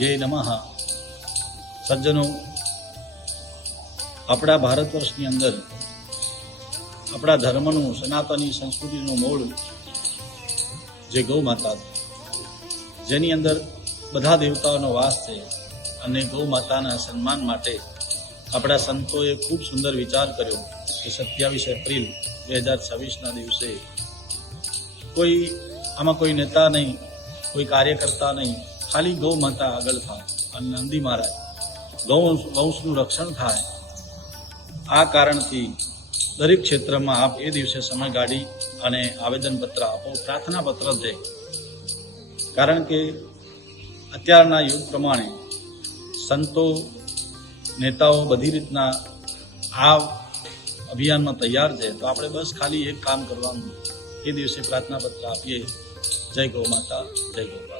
જય નમઃ. સજ્જનો, આપણા ભારત વર્ષની અંદર આપણા ધર્મનું, સનાતની સંસ્કૃતિનું મૂળ જે ગૌ માતા છે, જેની અંદર બધા દેવતાઓનો વાસ છે, અને ગૌ માતાના સન્માન માટે આપણા સંતોએ ખૂબ સુંદર વિચાર કર્યો કે 27 એપ્રિલ 2026ના દિવસે આમાં કોઈ નેતા નહીં, કોઈ કાર્યકર્તા નહીં, ખાલી ગૌ માતા આગળ થાય અને નંદી મહારાજ ગૌવંશનું રક્ષણ થાય. આ કારણથી દરેક ક્ષેત્રમાં આપ એ દિવસે સમય કાઢી અને આવેદનપત્ર આપો, પ્રાર્થના પત્ર છે. કારણ કે અત્યારના યુગ પ્રમાણે સંતો, નેતાઓ બધી રીતના આ અભિયાનમાં તૈયાર છે, તો આપણે બસ ખાલી એક કામ કરવાનું, એ દિવસે પ્રાર્થના પત્ર આપીએ. જય ગૌ માતા, જય ગોપાલ.